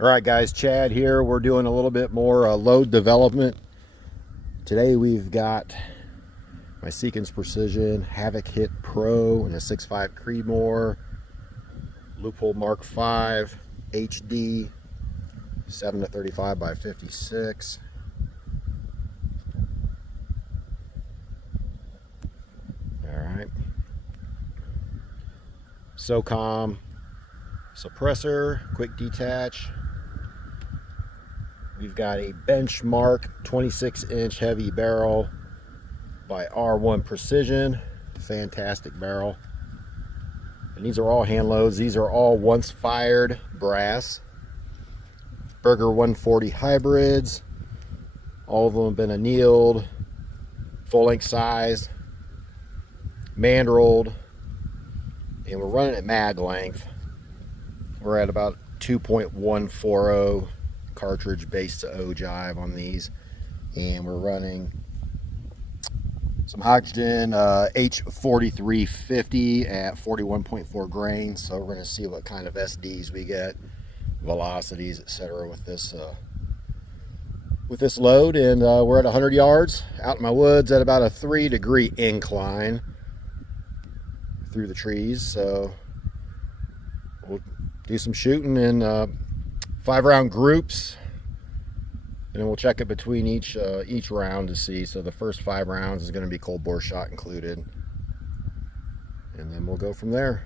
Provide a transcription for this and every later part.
All right, guys, Chad here. We're doing a little bit more load development. Today we've got my Seekins Precision Havak Hit Pro and a 6.5 Creedmoor, Loophole Mark 5 HD, 7 to 35 by 56. All right. SOCOM suppressor, quick detach. We've got a benchmark 26-inch heavy barrel by R1 Precision. Fantastic barrel. And these are all hand loads. These are all once fired brass. Berger 140 hybrids. All of them have been annealed, full length size, mandreled, and we're running at mag length. We're at about 2.140 cartridge base to ogive on these, and we're running some hydrogen H4350 at 41.4 grains. So we're going to see what kind of SDs we get, velocities, etc. with this load. And we're at 100 yards out in my woods at about a 3-degree incline through the trees. So we'll do some shooting in 5-round groups, and then we'll check it between each round to see. So the first 5 rounds is going to be cold bore shot included, and then we'll go from there.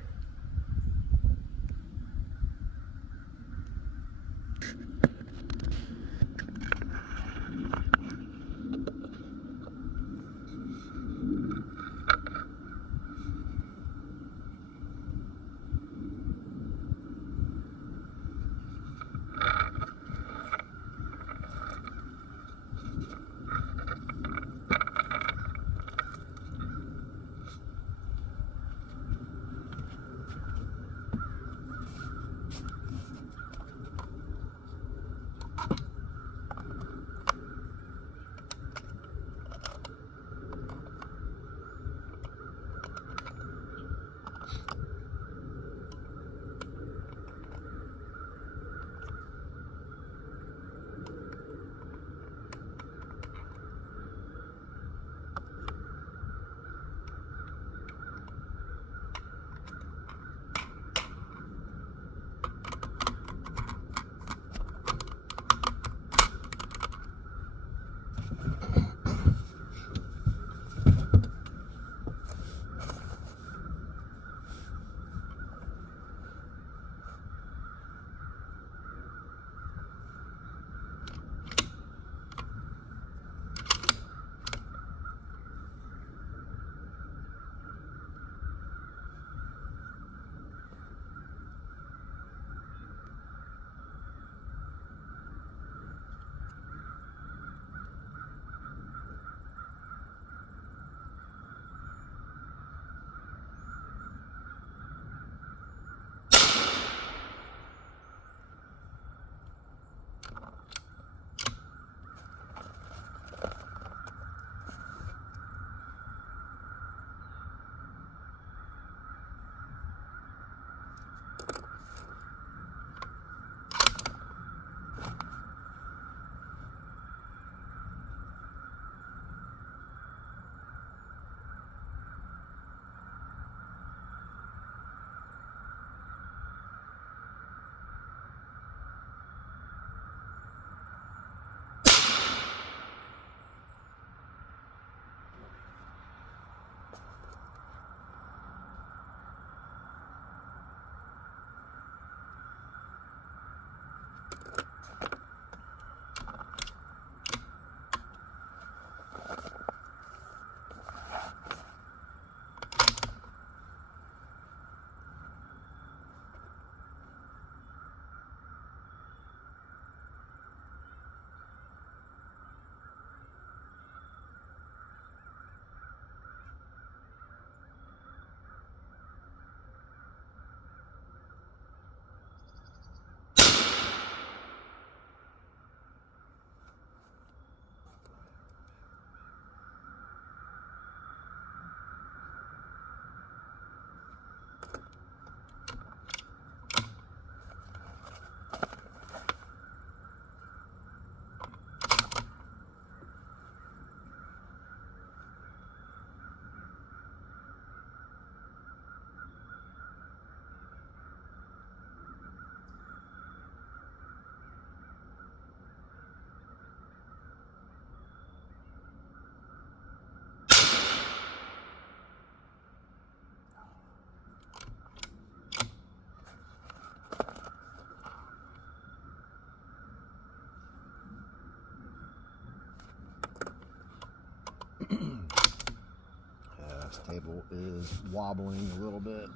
Table is wobbling a little bit.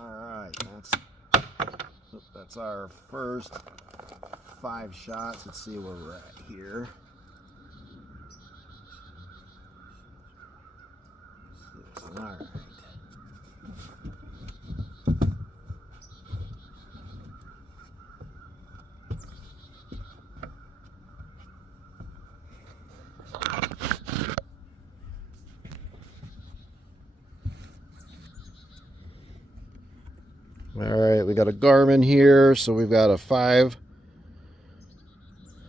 Alright, that's our first 5 shots. Let's see where we're at here. 6. Alright. Alright, we got a Garmin here, so we've got a 5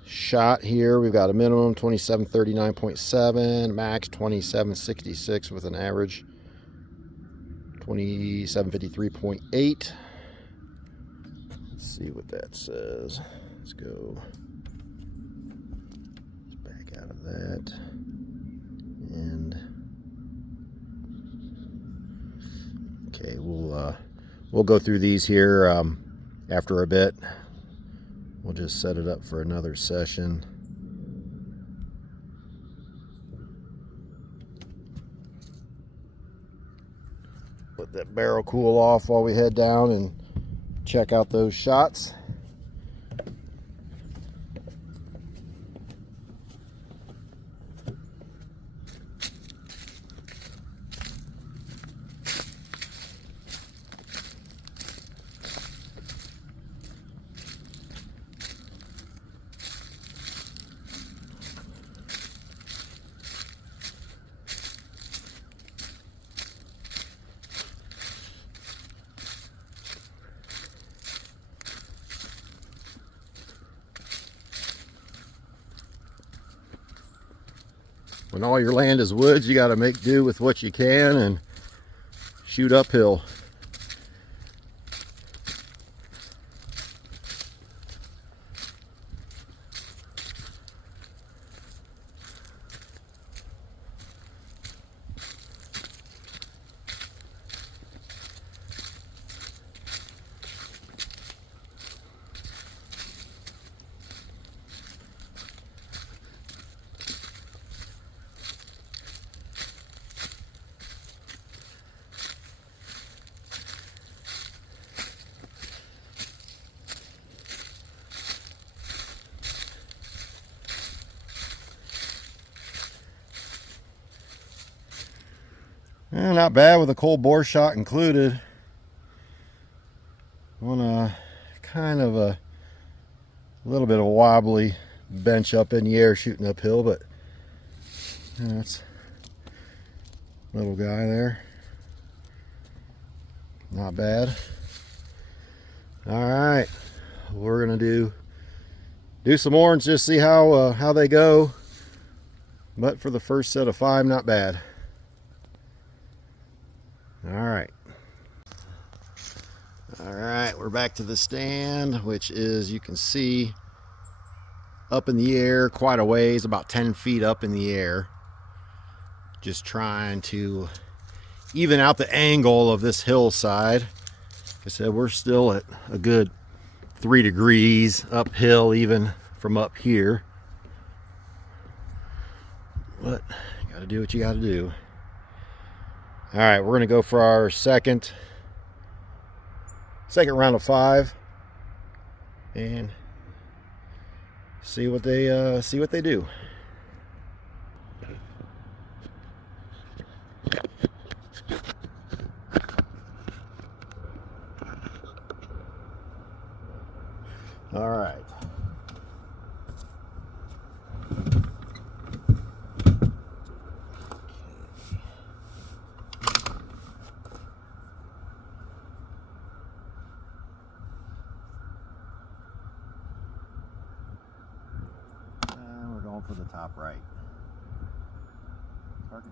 shot here. We've got a minimum 2739.7, max 2766 with an average 2753.8. Let's see what that says. Let's go back out of that. And okay, we'll go through these here after a bit. We'll just set it up for another session. Let that barrel cool off while we head down and check out those shots. When all your land is woods, you got to make do with what you can and shoot uphill. Not bad with a cold bore shot included. On a kind of a little bit of a wobbly bench up in the air shooting uphill, but that's little guy there. Not bad. All right, we're gonna do some more and just see how they go. But for the first set of 5, not bad. All right, we're back to the stand, which is, you can see, up in the air quite a ways, about 10 feet up in the air. Just trying to even out the angle of this hillside. Like I said, we're still at a good 3 degrees uphill even from up here. But you gotta do what you gotta do. All right, we're gonna go for our second round of 5 and see what they do. All right. For the top right. Target.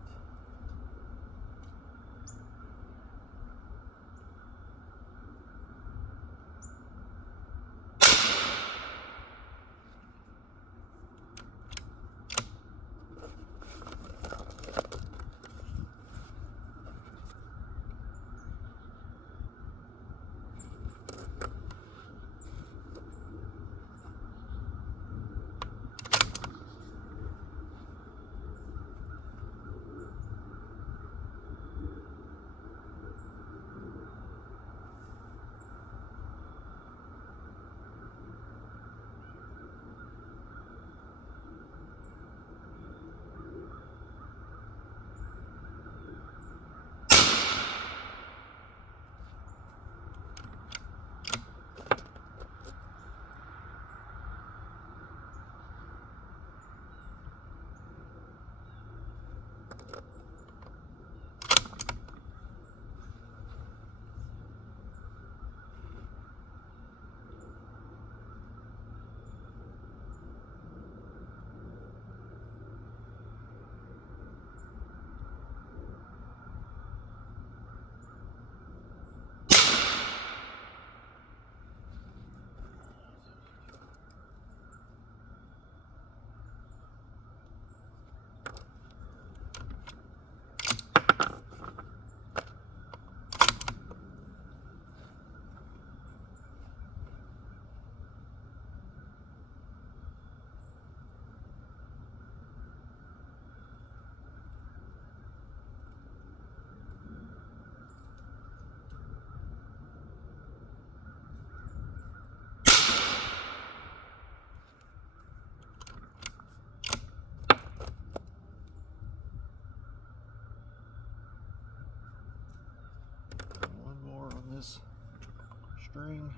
string.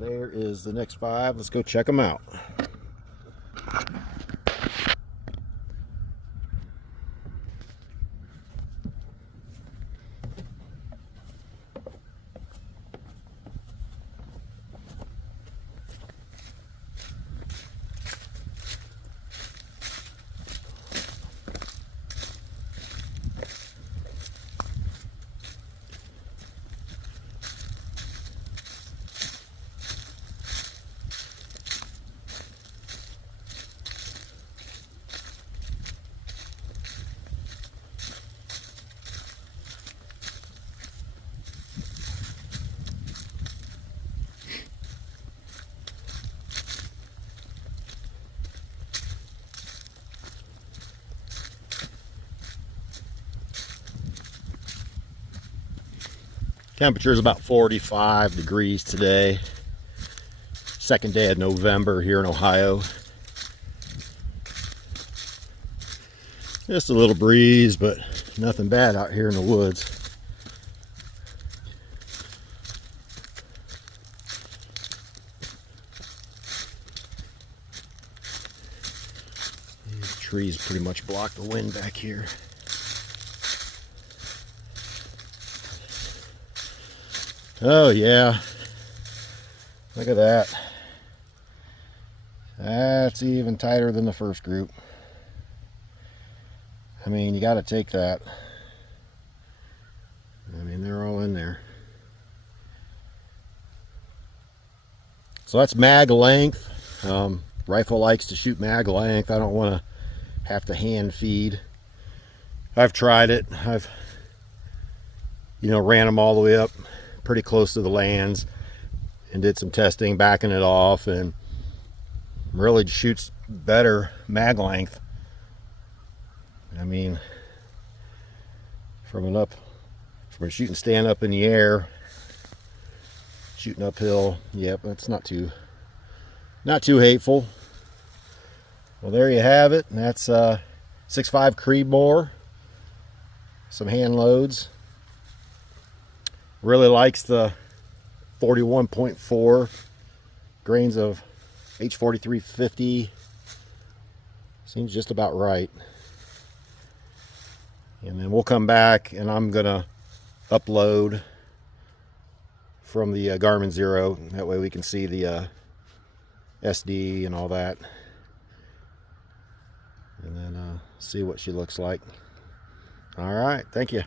There is the next 5. Let's go check them out. Temperature is about 45 degrees today. Second day of November here in Ohio. Just a little breeze, but nothing bad out here in the woods. These trees pretty much block the wind back here. Oh yeah, look at that. That's even tighter than the first group. I mean, you got to take that. I mean, they're all in there. So that's mag length. Rifle likes to shoot mag length. I don't want to have to hand feed. I've tried it. I've, ran them all the way up pretty close to the lands and did some testing, backing it off, and really shoots better mag length. I mean, from a shooting stand up in the air, shooting uphill, yep, that's not too hateful. Well, there you have it. And that's 6.5 Creedmoor, some hand loads. Really likes the 41.4 grains of H4350. Seems just about right. And then we'll come back and I'm gonna upload from the Garmin Zero. That way we can see the SD and all that. And then see what she looks like. All right, thank you.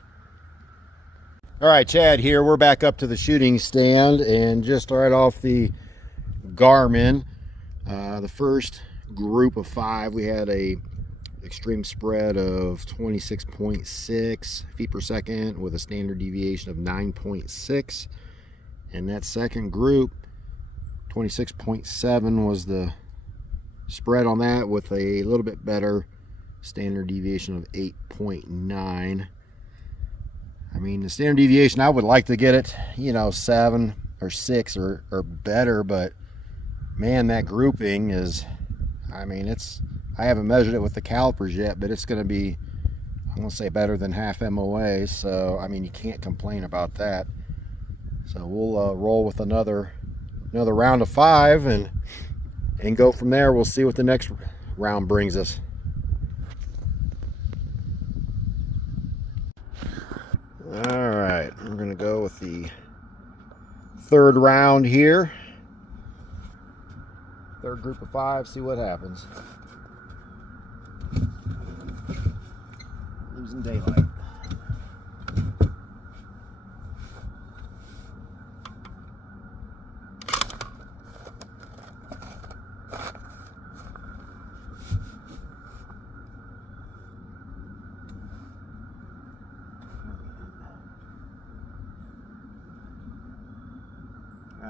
All right, Chad here. We're back up to the shooting stand, and just right off the Garmin, the first group of 5, we had a extreme spread of 26.6 feet per second with a standard deviation of 9.6, and that second group, 26.7 was the spread on that with a little bit better standard deviation of 8.9. I mean, the standard deviation, I would like to get it, 7 or 6 or better, but man, that grouping is, I mean, I haven't measured it with the calipers yet, but it's going to be, I'm going to say, better than half MOA, so, I mean, you can't complain about that. So we'll roll with another round of 5 and go from there. We'll see what the next round brings us. All right, we're gonna go with the 3rd round here. 3rd group of 5, see what happens. Losing daylight.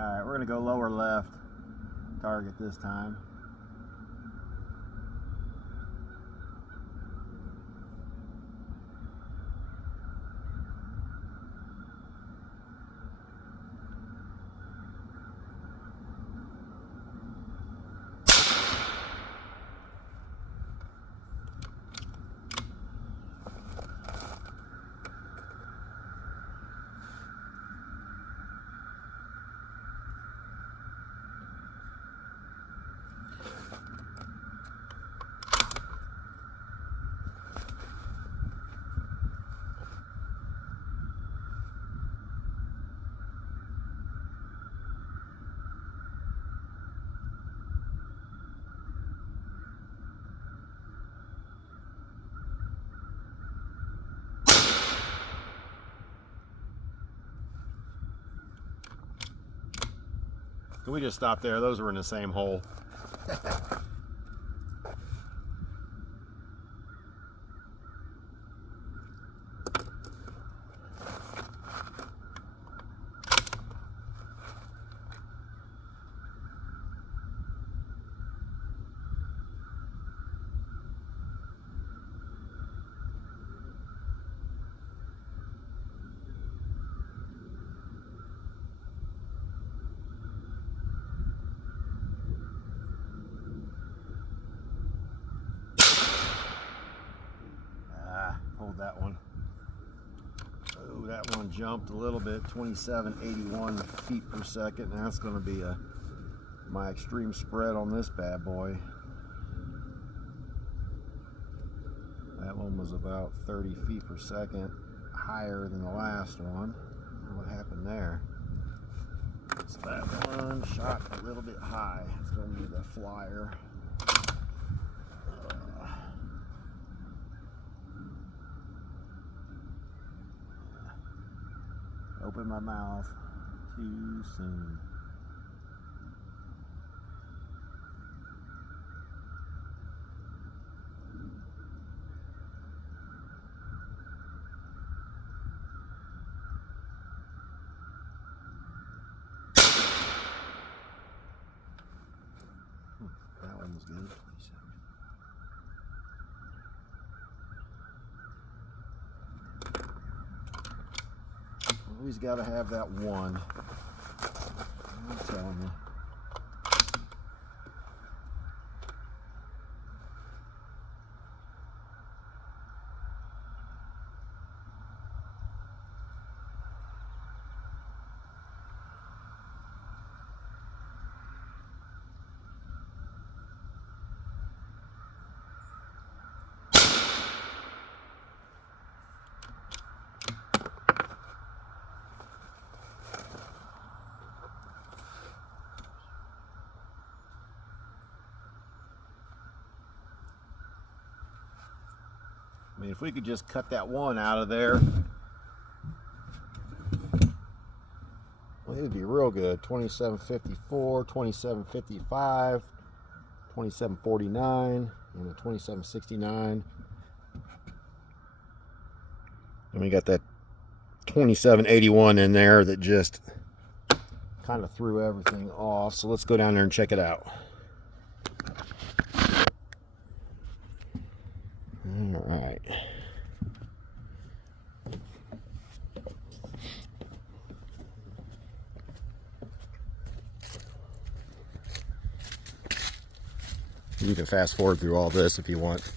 Alright, we're going to go lower left target this time. Can we just stop there? Those were in the same hole. Hold that one. Oh, that one jumped a little bit, 2781 feet per second. Now that's going to be my extreme spread on this bad boy. That one was about 30 feet per second higher than the last one. I don't know what happened there. So that one shot a little bit high. It's going to be the flyer. Open my mouth too soon. That one was good. Always got to have that one. I'm telling you. I mean, if we could just cut that one out of there, well, it would be real good. 2754, 2755, 2749, and a 2769. And we got that 2781 in there that just kind of threw everything off. So let's go down there and check it out. All right. You can fast forward through all this if you want.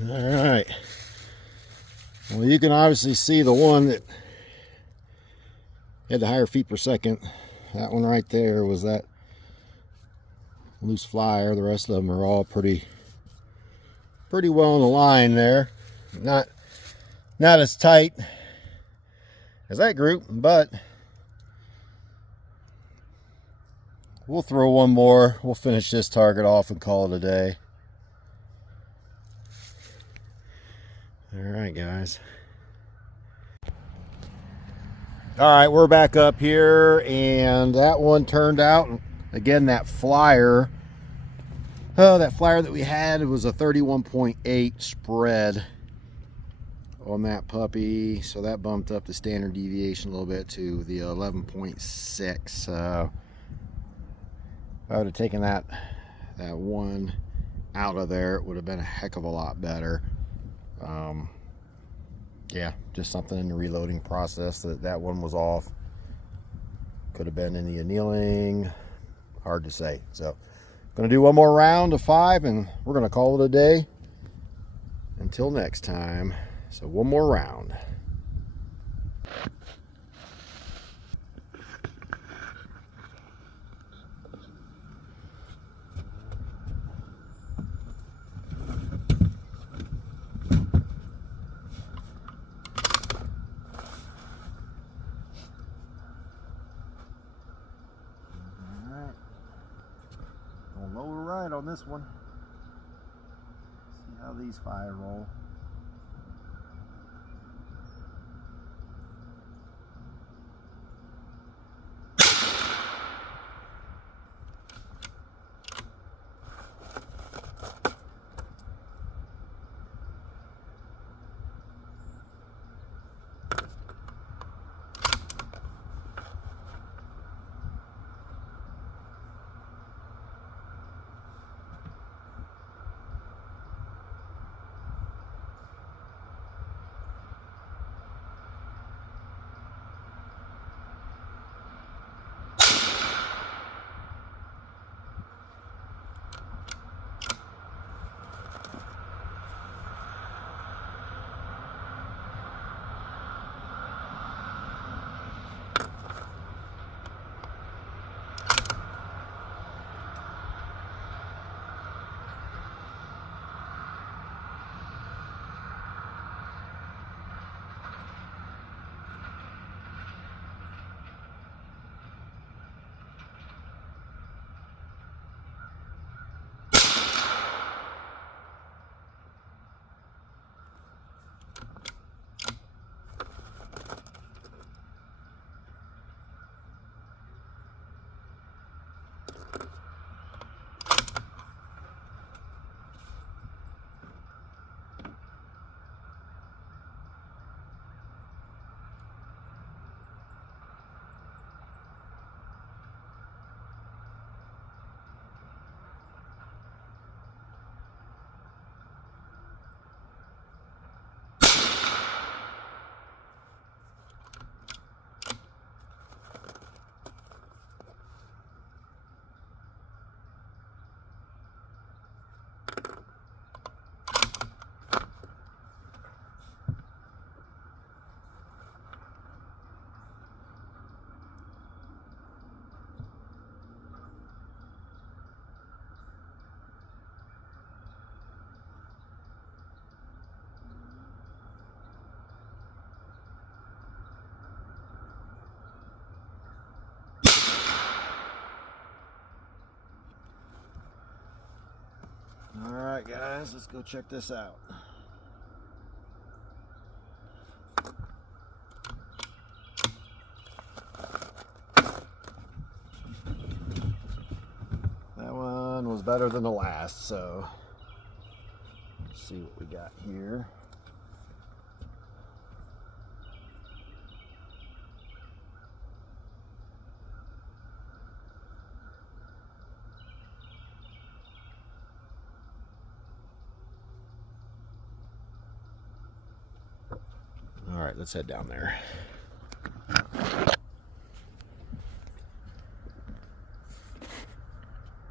All right. Well, you can obviously see the one that had the higher feet per second. That one right there was that loose flyer. The rest of them are all pretty well in the line there. Not as tight as that group, but we'll throw one more. We'll finish this target off and call it a day. All right, guys. All right, we're back up here, and that one turned out, again, that flyer. Oh, that flyer that we had, it was a 31.8 spread on that puppy, so that bumped up the standard deviation a little bit to the 11.6. So if I would have taken that one out of there, it would have been a heck of a lot better. Yeah, just something in the reloading process that one was off. Could have been in the annealing, hard to say. So gonna do one more round of 5 and we're gonna call it a day until next time. So one more round. Lower right on this one. See how these fire roll. All right, guys, let's go check this out. That one was better than the last, so let's see what we got here. All right, let's head down there.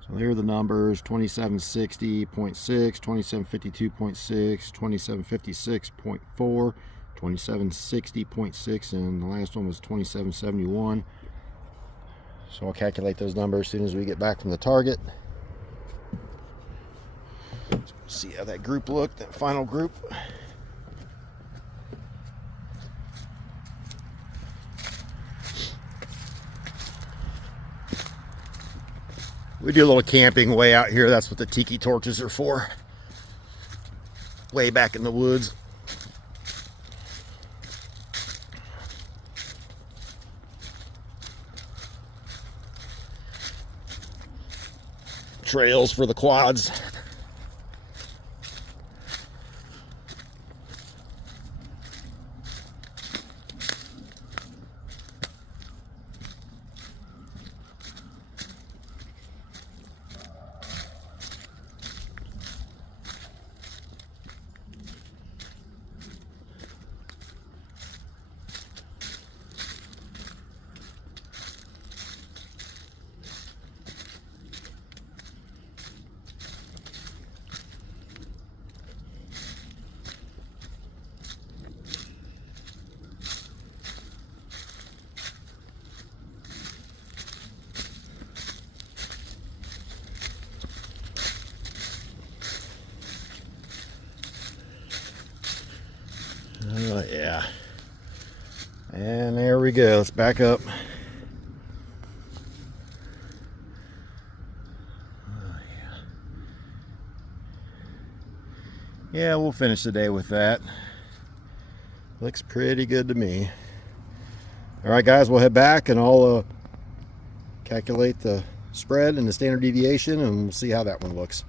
So There are the numbers: 2760.6, 2752.6, 2756.4, 2760.6, and the last one was 2771. So I'll calculate those numbers as soon as we get back from the target. See how that group looked, that final group. We do a little camping way out here. That's what the tiki torches are for. Way back in the woods. Trails for the quads. Oh yeah, and there we go. Let's back up. Oh yeah, we'll finish the day with that. Looks pretty good to me. All right, guys, we'll head back and I'll calculate the spread and the standard deviation, and we'll see how that one looks.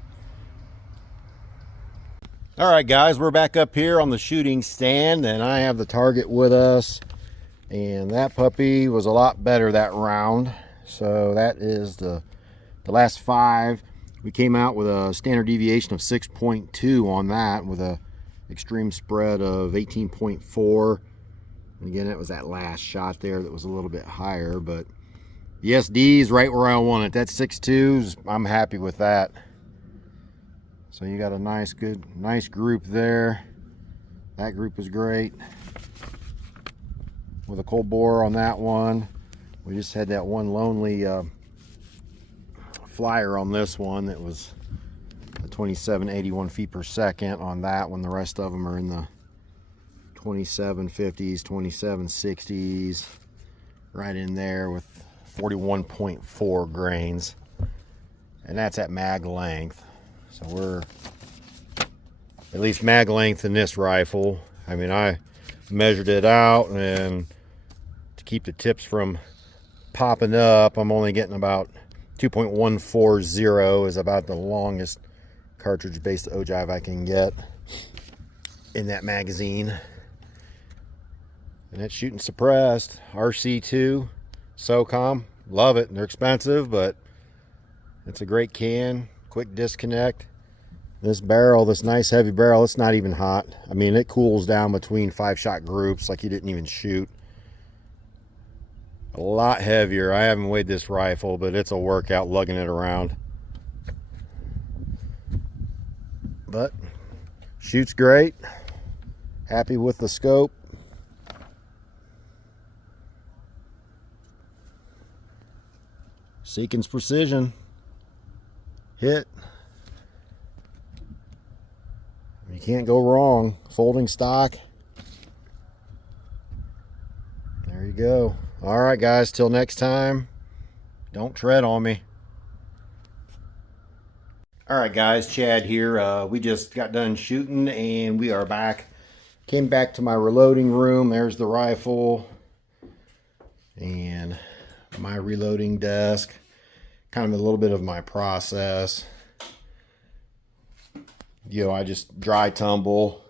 All right, guys, we're back up here on the shooting stand, and I have the target with us, and that puppy was a lot better that round. So that is the last 5. We came out with a standard deviation of 6.2 on that, with a extreme spread of 18.4. And again, it was that last shot there that was a little bit higher, but the SD is right where I want it. That 6.2, I'm happy with that. So you got a nice group there. That group is great. With a cold bore on that one. We just had that one lonely flyer on this one that was 2781 feet per second on that one. The rest of them are in the 2750s, 2760s, right in there with 41.4 grains. And that's at mag length. So we're at least mag length in this rifle. I mean, I measured it out, and to keep the tips from popping up, I'm only getting about 2.140 is about the longest cartridge-based ogive I can get in that magazine. And it's shooting suppressed. RC2, SOCOM, love it. They're expensive, but it's a great can. Quick disconnect. This barrel, this nice heavy barrel, it's not even hot. I mean, it cools down between 5-shot groups like you didn't even shoot. A lot heavier. I haven't weighed this rifle, but it's a workout lugging it around. But shoots great. Happy with the scope. Seekins Precision. Hit. You can't go wrong. Folding stock. There you go. All right, guys, till next time, don't tread on me. All right, guys, Chad here. We just got done shooting and we are back. Came back to my reloading room. There's the rifle and my reloading desk. Kind of a little bit of my process. You know, I just dry tumble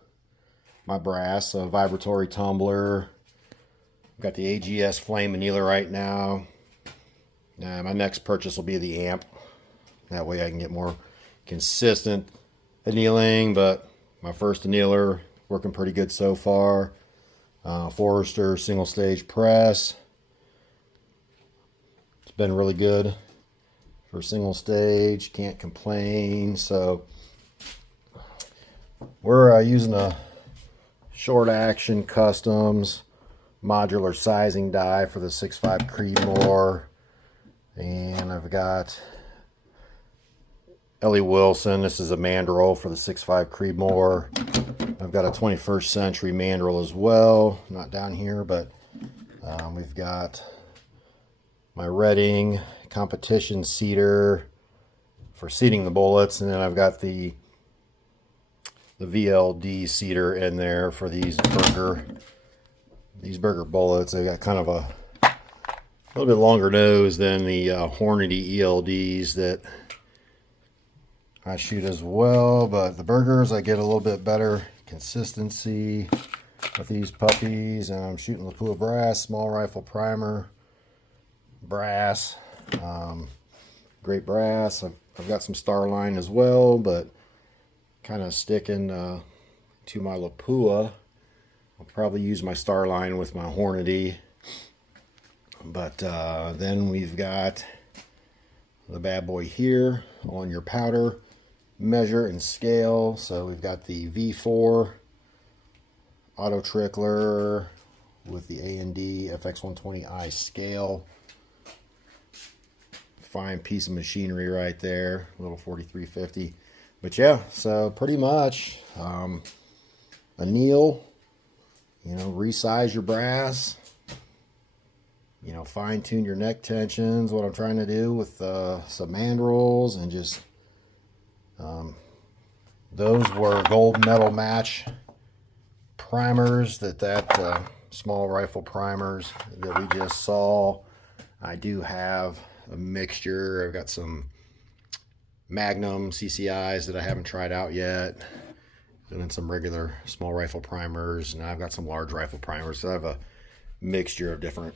my brass, a vibratory tumbler. Got the AGS flame annealer right now. My next purchase will be the amp. That way I can get more consistent annealing, but my first annealer working pretty good so far. Forester single stage press. It's been really good. for single stage. Can't complain. So we're using a short action customs modular sizing die for the 6.5 Creedmoor, and I've got Ellie Wilson. This is a mandrel for the 6.5 Creedmoor. I've got a 21st century mandrel as well, not down here, but we've got my Redding competition seeder for seating the bullets, and then I've got the VLD seeder in there for these berger bullets. They've got kind of a little bit longer nose than the Hornady ELDs that I shoot as well, but the bergers I get a little bit better consistency with these puppies. And I'm shooting Lapua brass, small rifle primer, brass, great brass. I've got some Starline as well, but kind of sticking to my Lapua. I'll probably use my Starline with my Hornady. But then we've got the bad boy here on your powder measure and scale. So we've got the V4 auto trickler with the A&D FX120i scale. Fine piece of machinery right there, little 4350. But yeah, so pretty much anneal, resize your brass, fine tune your neck tensions, what I'm trying to do with some mandrels, and just those were gold medal match primers, that small rifle primers that we just saw. I do have a mixture. I've got some Magnum CCIs that I haven't tried out yet, and then some regular small rifle primers, and I've got some large rifle primers. So I have a mixture of different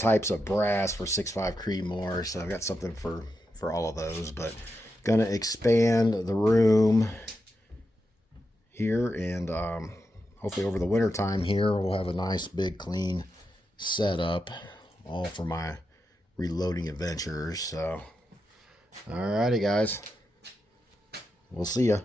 types of brass for 6.5 Creedmoor. So I've got something for all of those, but gonna expand the room here, and hopefully over the winter time here we'll have a nice big clean setup, all for my reloading adventures. So alrighty guys, we'll see ya.